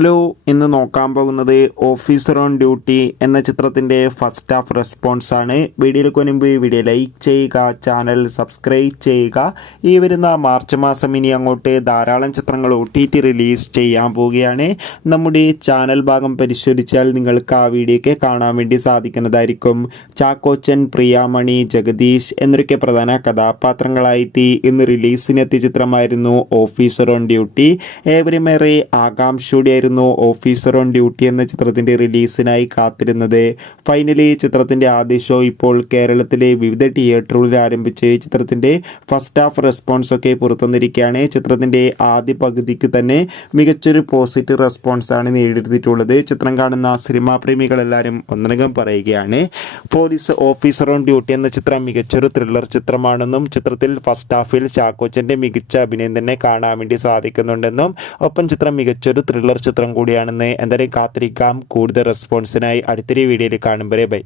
Hello, ഇന്ന് നോക്കാൻ പോകുന്നത് ഓഫീസർ ഓൺ ഡ്യൂട്ടി എന്ന ചിത്രത്തിൻ്റെ ഫസ്റ്റ് ഹാഫ് റെസ്പോൺസ് ആണ്. വീഡിയോയിൽ മുൻപ് വീഡിയോ ലൈക്ക് ചെയ്യുക, ചാനൽ സബ്സ്ക്രൈബ് ചെയ്യുക. ഈ വരുന്ന മാർച്ച് മാസം ഇനി അങ്ങോട്ട് ധാരാളം ചിത്രങ്ങൾ OTT റിലീസ് ചെയ്യാൻ പോവുകയാണ്. നമ്മുടെ ചാനൽ ഭാഗം പരിശോധിച്ചാൽ നിങ്ങൾക്ക് ആ വീഡിയോയ്ക്ക് കാണാൻ വേണ്ടി സാധിക്കുന്നതായിരിക്കും. ചാക്കോച്ചൻ, പ്രിയാമണി, ജഗദീഷ് എന്നൊക്കെ പ്രധാന കഥാപാത്രങ്ങളായി ഇന്ന് റിലീസിനെത്തിയ ചിത്രമായിരുന്നു ഓഫീസർ ഓൺ ഡ്യൂട്ടി. ഏവരുമേറെ ആകാംക്ഷയോടെയായിരുന്നു ഓഫീസർ ഓൺ ഡ്യൂട്ടി എന്ന ചിത്രത്തിൻ്റെ റിലീസിനായി കാത്തിരുന്നത്. ഫൈനലി ചിത്രത്തിൻ്റെ ആദ്യ ഷോ ഇപ്പോൾ കേരളത്തിലെ വിവിധ തിയേറ്ററുകളിൽ ആരംഭിച്ച് ചിത്രത്തിൻ്റെ ഫസ്റ്റ് ഹാഫ് റെസ്പോൺസ് ഒക്കെ പുറത്തുവന്നിരിക്കുകയാണ്. ചിത്രത്തിൻ്റെ ആദ്യ പകുതിക്ക് തന്നെ മികച്ചൊരു പോസിറ്റീവ് റെസ്പോൺസാണ് നേടിയെടുത്തിട്ടുള്ളത്. ചിത്രം കാണുന്ന സിനിമാ പ്രേമികളെല്ലാവരും ഒന്നടങ്കം പറയുകയാണ്, പോലീസ് ഓഫീസർ ഓൺ ഡ്യൂട്ടി എന്ന ചിത്രം മികച്ചൊരു ത്രില്ലർ ചിത്രമാണെന്നും ചിത്രത്തിൽ ഫസ്റ്റ് ഹാഫിൽ ചാക്കോച്ചൻ്റെ മികച്ച അഭിനയം തന്നെ കാണാൻ വേണ്ടി സാധിക്കുന്നുണ്ടെന്നും ഒപ്പം ചിത്രം മികച്ചൊരു ത്രില്ലർ ചിത്രം കൂടിയാണെന്ന് എന്തായാലും കാത്തിരിക്കാം. കൂടുതൽ റെസ്പോൺസിനായി അടുത്തൊരു വീഡിയോയിൽ കാണും വരെ ബൈ.